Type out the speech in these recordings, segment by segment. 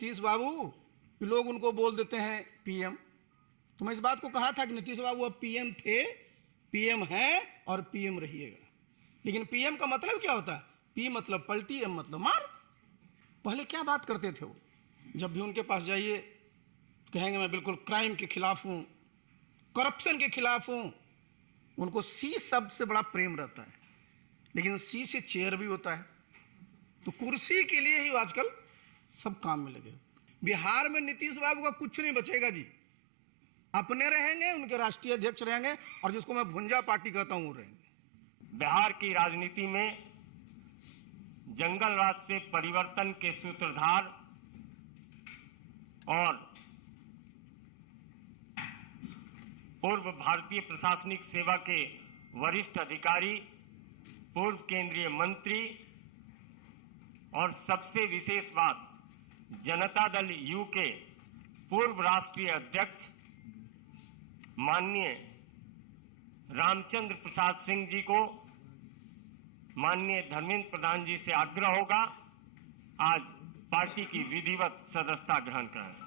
नीतीश बाबू, लोग उनको बोल देते हैं पीएम। तो मैं इस बात को कहा था कि नीतीश बाबू अब पीएम थे, पीएम है और पीएम रहिएगा। लेकिन पीएम का मतलब क्या होता है? पी मतलब पलटी, एम मतलब मार। पहले क्या बात करते थे वो? जब भी उनके पास जाइए कहेंगे मैं बिल्कुल क्राइम के खिलाफ हूं, करप्शन के खिलाफ हूं। उनको सी शब्द से बड़ा प्रेम रहता है, लेकिन सी से चेयर भी होता है। तो कुर्सी के लिए ही आजकल सब काम में लगे। बिहार में नीतीश बाबू का कुछ नहीं बचेगा जी। अपने रहेंगे, उनके राष्ट्रीय अध्यक्ष रहेंगे, और जिसको मैं भुंजा पार्टी कहता हूं वो रहेंगे। बिहार की राजनीति में जंगल राज से परिवर्तन के सूत्रधार और पूर्व भारतीय प्रशासनिक सेवा के वरिष्ठ अधिकारी, पूर्व केंद्रीय मंत्री और सबसे विशेष बात जनता दल यू के पूर्व राष्ट्रीय अध्यक्ष माननीय रामचंद्र प्रसाद सिंह जी को माननीय धर्मेंद्र प्रधान जी से आग्रह होगा आज पार्टी की विधिवत सदस्यता ग्रहण करें।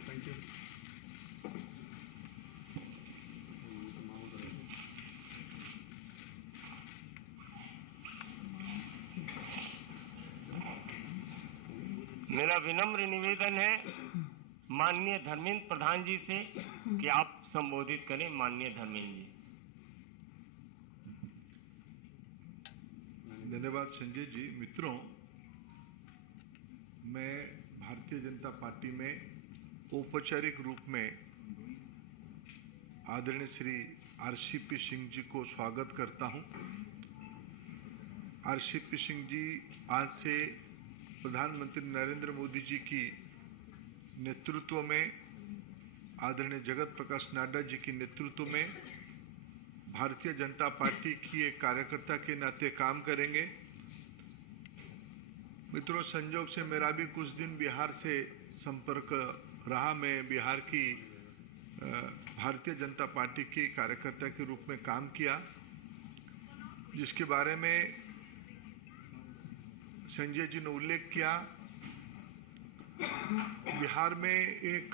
Thank you. मेरा विनम्र निवेदन है माननीय धर्मेंद्र प्रधान जी से कि आप संबोधित करें। माननीय धर्मेंद्र जी। धन्यवाद संजय जी। मित्रों, मैं भारतीय जनता पार्टी में औपचारिक रूप में आदरणीय श्री आरसीपी सिंह जी को स्वागत करता हूं। आरसीपी सिंह जी आज से प्रधानमंत्री नरेंद्र मोदी जी की नेतृत्व में, आदरणीय जगत प्रकाश नड्डा जी की नेतृत्व में भारतीय जनता पार्टी की एक कार्यकर्ता के नाते काम करेंगे। मित्रों, संजोग से मेरा भी कुछ दिन बिहार से संपर्क रहा। मैं बिहार की भारतीय जनता पार्टी की कार्यकर्ता के रूप में काम किया, जिसके बारे में संजय जी ने उल्लेख किया। बिहार में एक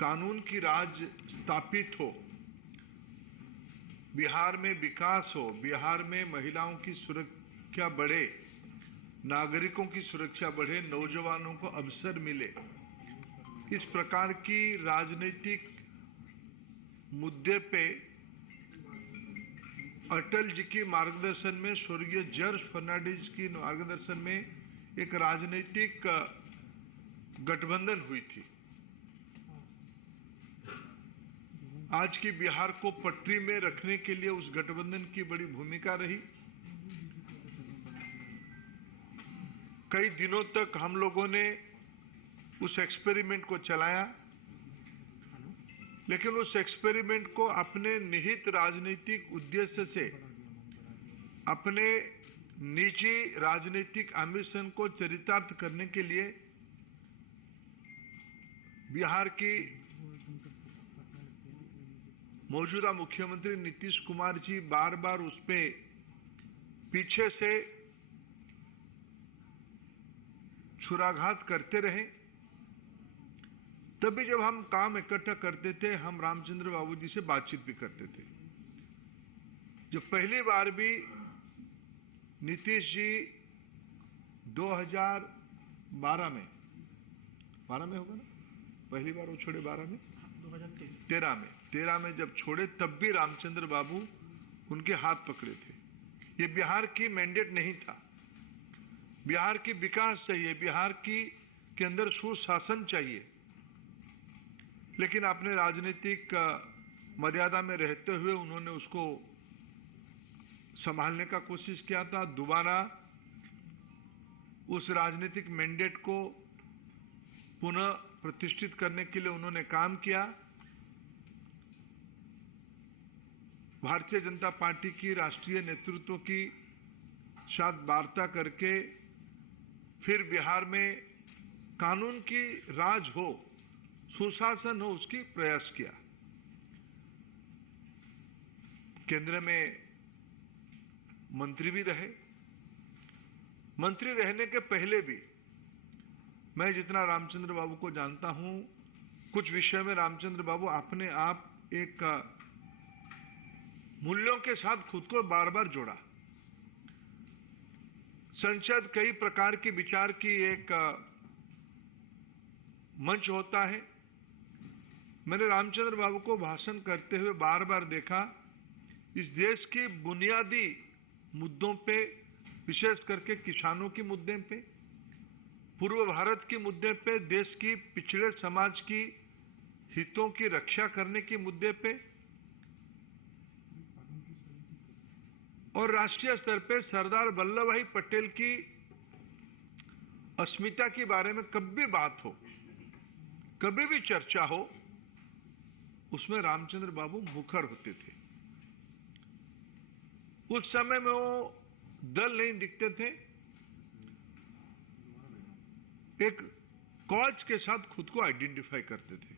कानून की राज स्थापित हो, बिहार में विकास हो, बिहार में महिलाओं की सुरक्षा बढ़े, नागरिकों की सुरक्षा बढ़े, नौजवानों को अवसर मिले, इस प्रकार की राजनीतिक मुद्दे पे अटल जी की मार्गदर्शन में, स्वर्गीय जॉर्ज फर्नांडिस की मार्गदर्शन में एक राजनीतिक गठबंधन हुई थी। आज की बिहार को पटरी में रखने के लिए उस गठबंधन की बड़ी भूमिका रही। कई दिनों तक हम लोगों ने उस एक्सपेरिमेंट को चलाया, लेकिन उस एक्सपेरिमेंट को अपने निहित राजनीतिक उद्देश्य से, अपने निजी राजनीतिक एम्बिशन को चरितार्थ करने के लिए बिहार की मौजूदा मुख्यमंत्री नीतीश कुमार जी बार बार उस पे पीछे से छुराघात करते रहे। तभी जब हम काम इकट्ठा करते थे, हम रामचंद्र बाबू जी से बातचीत भी करते थे। जो पहली बार भी नीतीश जी 2012 में, 12 में होगा ना, पहली बार वो छोड़े 12 में, 2013 में जब छोड़े, तब भी रामचंद्र बाबू उनके हाथ पकड़े थे। ये बिहार की मैंडेट नहीं था। बिहार की विकास चाहिए, बिहार की के अंदर सुशासन चाहिए, लेकिन अपने राजनीतिक मर्यादा में रहते हुए उन्होंने उसको संभालने का कोशिश किया था। दोबारा उस राजनीतिक मैंडेट को पुनः प्रतिष्ठित करने के लिए उन्होंने काम किया। भारतीय जनता पार्टी की राष्ट्रीय नेतृत्व की साथ वार्ता करके फिर बिहार में कानून की राज हो, सुशासन हो, उसकी प्रयास किया। केंद्र में मंत्री भी रहे। मंत्री रहने के पहले भी मैं जितना रामचंद्र बाबू को जानता हूं, कुछ विषय में रामचंद्र बाबू अपने आप एक मूल्यों के साथ खुद को बार बार जोड़ा। संसद कई प्रकार के विचार की एक मंच होता है। मैंने रामचंद्र बाबू को भाषण करते हुए बार बार देखा, इस देश के बुनियादी मुद्दों पे, विशेष करके किसानों के मुद्दे पे, पूर्व भारत के मुद्दे पे, देश की पिछड़े समाज की हितों की रक्षा करने के मुद्दे पे और राष्ट्रीय स्तर पे सरदार वल्लभ भाई पटेल की अस्मिता के बारे में कभी भी बात हो, कभी भी चर्चा हो, उसमें रामचंद्र बाबू मुखर होते थे। उस समय में वो दल नहीं दिखते थे, एक कॉज के साथ खुद को आइडेंटिफाई करते थे।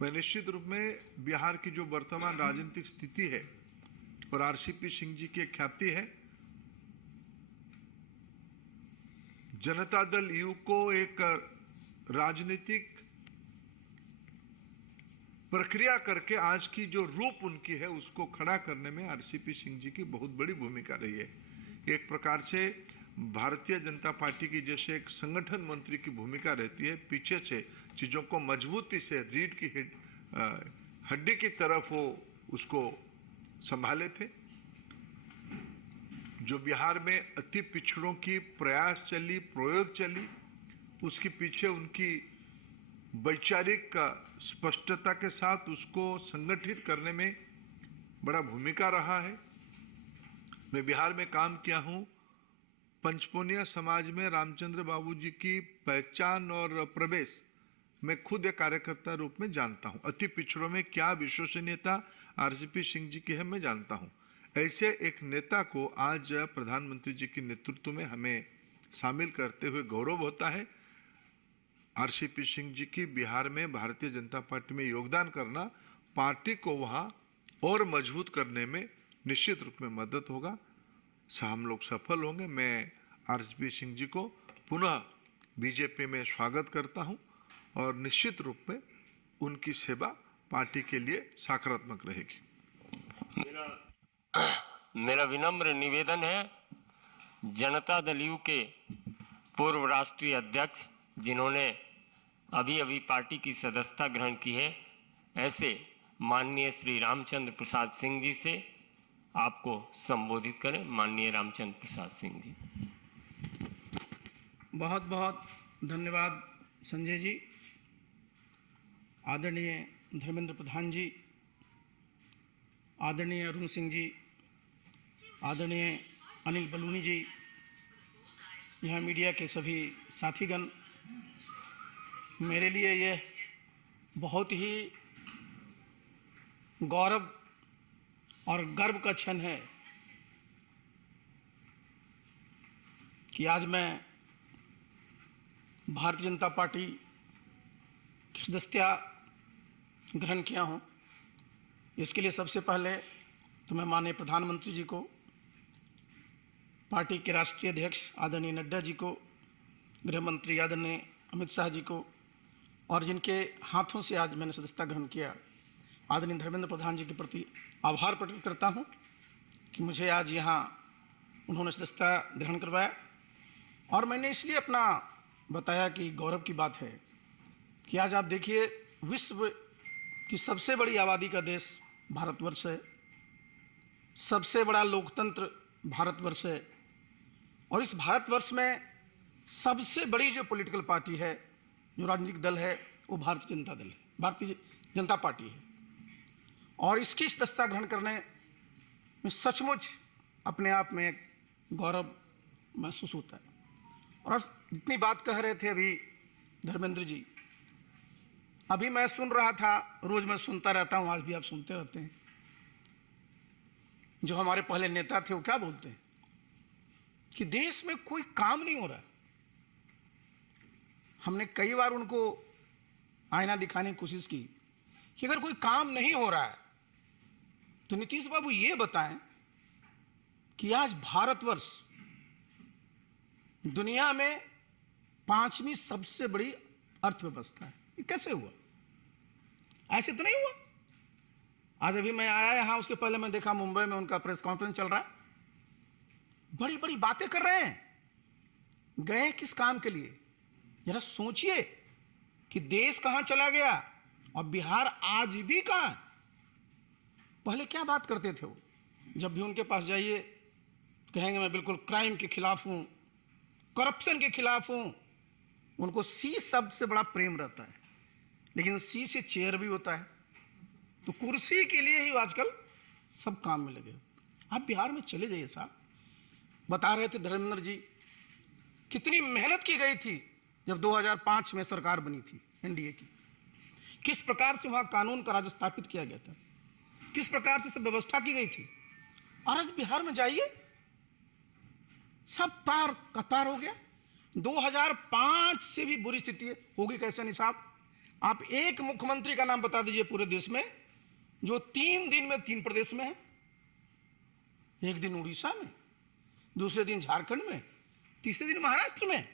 मैं निश्चित रूप में बिहार की जो वर्तमान राजनीतिक स्थिति है और आरसीपी सिंह जी की ख्याति है, जनता दल यू को एक राजनीतिक प्रक्रिया करके आज की जो रूप उनकी है उसको खड़ा करने में आरसीपी सिंह जी की बहुत बड़ी भूमिका रही है। एक प्रकार से भारतीय जनता पार्टी की जैसे एक संगठन मंत्री की भूमिका रहती है, पीछे से चीजों को मजबूती से रीढ़ की हड्डी की तरफ वो उसको संभाले थे। जो बिहार में अति पिछड़ों की प्रयास चली, प्रयोग चली, उसके पीछे उनकी वैचारिक स्पष्टता के साथ उसको संगठित करने में बड़ा भूमिका रहा है। मैं बिहार में काम किया हूं। पंचपोनिया समाज में रामचंद्र बाबू जी की पहचान और प्रवेश मैं खुद एक कार्यकर्ता रूप में जानता हूं। अति पिछड़ों में क्या विश्वसनीयता आरसीपी सिंह जी की है मैं जानता हूं। ऐसे एक नेता को आज प्रधानमंत्री जी के नेतृत्व में हमें शामिल करते हुए गौरव होता है। आरसीपी सिंह जी की बिहार में भारतीय जनता पार्टी में योगदान करना पार्टी को वहां और मजबूत करने में निश्चित रूप में मदद होगा। हम लोग सफल होंगे। मैं आरसीपी सिंह जी को पुनः बीजेपी में स्वागत करता हूं और निश्चित रूप में उनकी सेवा पार्टी के लिए सकारात्मक रहेगी। मेरा विनम्र निवेदन है, जनता दल यू के पूर्व राष्ट्रीय अध्यक्ष जिन्होंने अभी अभी पार्टी की सदस्यता ग्रहण की है, ऐसे माननीय श्री रामचंद्र प्रसाद सिंह जी से आपको संबोधित करें। माननीय रामचंद्र प्रसाद सिंह जी। बहुत बहुत धन्यवाद संजय जी। आदरणीय धर्मेंद्र प्रधान जी, आदरणीय अरुण सिंह जी, आदरणीय अनिल बलूनी जी, यहाँ मीडिया के सभी साथीगण, मेरे लिए यह बहुत ही गौरव और गर्व का क्षण है कि आज मैं भारतीय जनता पार्टी की सदस्यता ग्रहण किया हूं। इसके लिए सबसे पहले तो मैं माननीय प्रधानमंत्री जी को, पार्टी के राष्ट्रीय अध्यक्ष आदरणीय नड्डा जी को, गृह मंत्री आदरणीय अमित शाह जी को और जिनके हाथों से आज मैंने सदस्यता ग्रहण किया, आदरणीय धर्मेंद्र प्रधान जी के प्रति आभार प्रकट करता हूं कि मुझे आज यहाँ उन्होंने सदस्यता ग्रहण करवाया। और मैंने इसलिए अपना बताया कि गौरव की बात है कि आज आप देखिए, विश्व की सबसे बड़ी आबादी का देश भारतवर्ष है, सबसे बड़ा लोकतंत्र भारतवर्ष है और इस भारतवर्ष में सबसे बड़ी जो पॉलिटिकल पार्टी है, जो राजनीतिक दल है, वो भारतीय जनता दल है, भारतीय जनता पार्टी है। और इसकी सदस्यता ग्रहण करने में सचमुच अपने आप में गौरव महसूस होता है। और जितनी बात कह रहे थे अभी धर्मेंद्र जी, अभी मैं सुन रहा था, रोज मैं सुनता रहता हूं, आज भी आप सुनते रहते हैं, जो हमारे पहले नेता थे वो क्या बोलते हैं कि देश में कोई काम नहीं हो रहा। हमने कई बार उनको आईना दिखाने की कोशिश की कि अगर कोई काम नहीं हो रहा है तो नीतीश बाबू ये बताएं कि आज भारतवर्ष दुनिया में 5वीं सबसे बड़ी अर्थव्यवस्था है, ये कैसे हुआ? ऐसे तो नहीं हुआ। आज अभी मैं आया यहां, उसके पहले मैं देखा मुंबई में उनका प्रेस कॉन्फ्रेंस चल रहा है, बड़ी बड़ी बातें कर रहे हैं। गए किस काम के लिए? जरा सोचिए कि देश कहां चला गया और बिहार आज भी कहां। पहले क्या बात करते थे वो? जब भी उनके पास जाइए कहेंगे मैं बिल्कुल क्राइम के खिलाफ हूं, करप्शन के खिलाफ हूं। उनको सी शब्द से बड़ा प्रेम रहता है, लेकिन सी से चेयर भी होता है, तो कुर्सी के लिए ही आजकल सब काम में लगे। आप बिहार में चले जाइए साहब, बता रहे थे धर्मेंद्र जी कितनी मेहनत की गई थी जब 2005 में सरकार बनी थी एनडीए की, किस प्रकार से वहां कानून का राज स्थापित किया गया था, किस प्रकार से सब व्यवस्था की गई थी। और आज बिहार में जाइए सब तार कतार हो गया। 2005 से भी बुरी स्थिति होगी कैसे नहीं साहब? आप एक मुख्यमंत्री का नाम बता दीजिए पूरे देश में जो 3 दिन में 3 प्रदेश में है। एक दिन उड़ीसा में, दूसरे दिन झारखंड में, तीसरे दिन महाराष्ट्र में।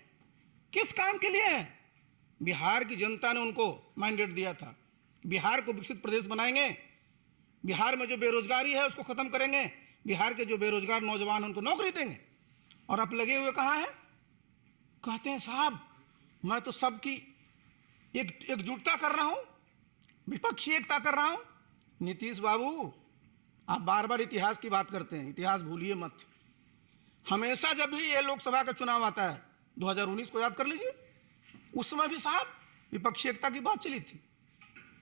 किस काम के लिए है? बिहार की जनता ने उनको मैंडेट दिया था, बिहार को विकसित प्रदेश बनाएंगे, बिहार में जो बेरोजगारी है उसको खत्म करेंगे, बिहार के जो बेरोजगार नौजवान उनको नौकरी देंगे। और अब लगे हुए कहां है? कहते हैं साहब मैं तो सबकी एकजुटता कर रहा हूं, विपक्षी एकता कर रहा हूं। नीतीश बाबू आप बार बार इतिहास की बात करते हैं, इतिहास भूलिए मत। हमेशा जब भी ये लोकसभा का चुनाव आता है, 2019 को याद कर लीजिए, उसमें भी साहब विपक्षी एकता की बात चली थी।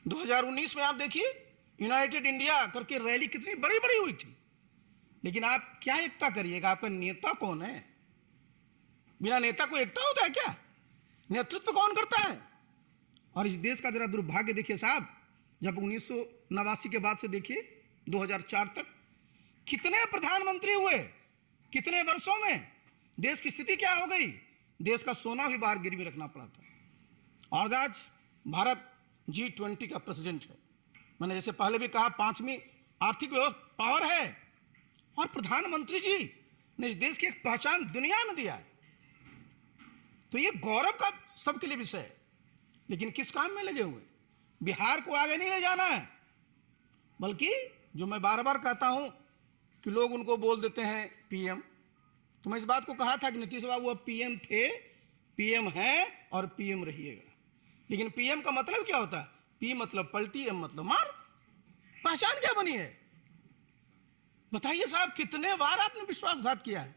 2019 में आप देखिए यूनाइटेड इंडिया करके रैली कितनी बड़ी बड़ी हुई थी, लेकिन आप क्या एकता करिएगा? आपका नेता कौन है? बिना नेता को एकता होता है क्या? नेतृत्व कौन करता है? और इस देश का जरा दुर्भाग्य देखिए साहब, जब 1989 के बाद से देखिए 2004 तक कितने प्रधानमंत्री हुए, कितने वर्षों में देश की स्थिति क्या हो गई? देश का सोना भी बाहर गिरवी रखना पड़ा था। और आज भारत G20 का प्रेसिडेंट है। मैंने जैसे पहले भी कहा 5वीं आर्थिक पावर है, और प्रधानमंत्री जी ने इस देश की एक पहचान दुनिया में दिया है। तो ये गौरव का सबके लिए विषय है। लेकिन किस काम में लगे हुए? बिहार को आगे नहीं ले जाना है, बल्कि जो मैं बार बार कहता हूं कि लोग उनको बोल देते हैं पीएम। तो मैं इस बात को कहा था कि नीतीश बाबू अब पीएम थे, पीएम है और पीएम रहिएगा। लेकिन पीएम का मतलब क्या होता है? पी मतलब पलटी, एम मतलब मार। पहचान क्या बनी है? बताइए साहब, कितने बार आपने विश्वासघात किया है?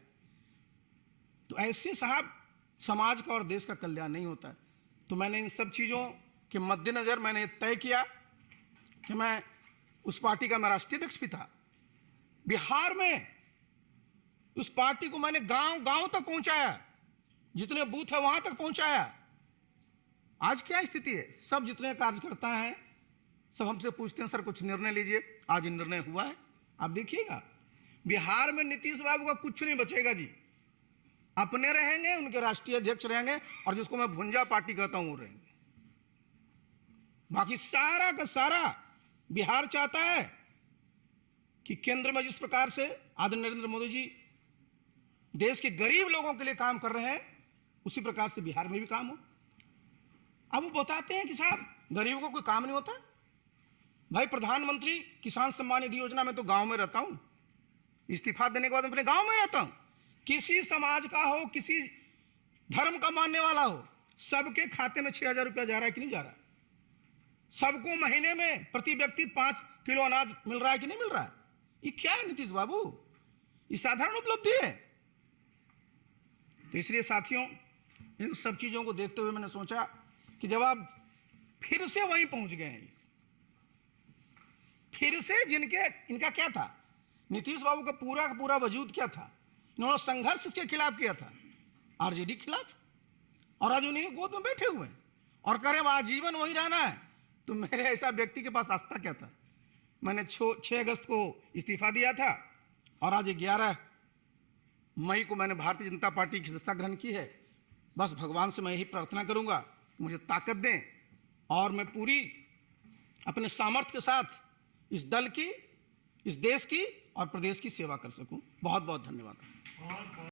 तो ऐसे साहब समाज का और देश का कल्याण नहीं होता है। तो मैंने इन सब चीजों के मद्देनजर मैंने तय किया कि मैं उस पार्टी का मैं राष्ट्रीय अध्यक्ष भी था। बिहार में उस पार्टी को मैंने गांव गांव तक पहुंचाया, जितने बूथ है वहां तक पहुंचाया। आज क्या स्थिति है? सब जितने कार्यकर्ता हैं सब हमसे पूछते हैं सर कुछ निर्णय लीजिए। आज निर्णय हुआ है, आप देखिएगा बिहार में नीतीश बाबू का कुछ नहीं बचेगा जी। अपने रहेंगे, उनके राष्ट्रीय अध्यक्ष रहेंगे, और जिसको मैं भुंजा पार्टी कहता हूं वो रहेंगे। बाकी सारा का सारा बिहार चाहता है कि केंद्र में जिस प्रकार से आदरणीय नरेंद्र मोदी जी देश के गरीब लोगों के लिए काम कर रहे हैं, उसी प्रकार से बिहार में भी काम हो। अब वो बताते हैं कि साहब गरीबों को कोई काम नहीं होता। भाई प्रधानमंत्री किसान सम्मान निधि योजना में तो गांव में रहता हूं, इस्तीफा देने के बाद अपने गांव में रहता हूं। किसी समाज का हो, किसी धर्म का मानने वाला हो, सबके खाते में 6,000 रुपया जा रहा है कि नहीं जा रहा है? सबको महीने में प्रति व्यक्ति 5 किलो अनाज मिल रहा है कि नहीं मिल रहा है? ये क्या है नीतीश बाबू? ये साधारण उपलब्धि है। तो इसलिए साथियों, इन सब चीजों को देखते हुए मैंने सोचा कि जब आप फिर से वहीं पहुंच गए हैं, फिर से जिनके इनका क्या था, नीतीश बाबू का पूरा वजूद क्या था, इन्होंने संघर्ष के खिलाफ किया था, आरजेडी के खिलाफ, और आज उन्हीं गोद में बैठे हुए हैं और कह रहे हैं आजीवन वहीं रहना है। तो मेरे ऐसा व्यक्ति के पास आस्था क्या था। मैंने 6 अगस्त को इस्तीफा दिया था और आज 11 मई को मैंने भारतीय जनता पार्टी की सदस्यता ग्रहण की है। बस भगवान से मैं यही प्रार्थना करूंगा मुझे ताकत दें और मैं पूरी अपने सामर्थ्य के साथ इस दल की, इस देश की और प्रदेश की सेवा कर सकूं। बहुत बहुत धन्यवाद।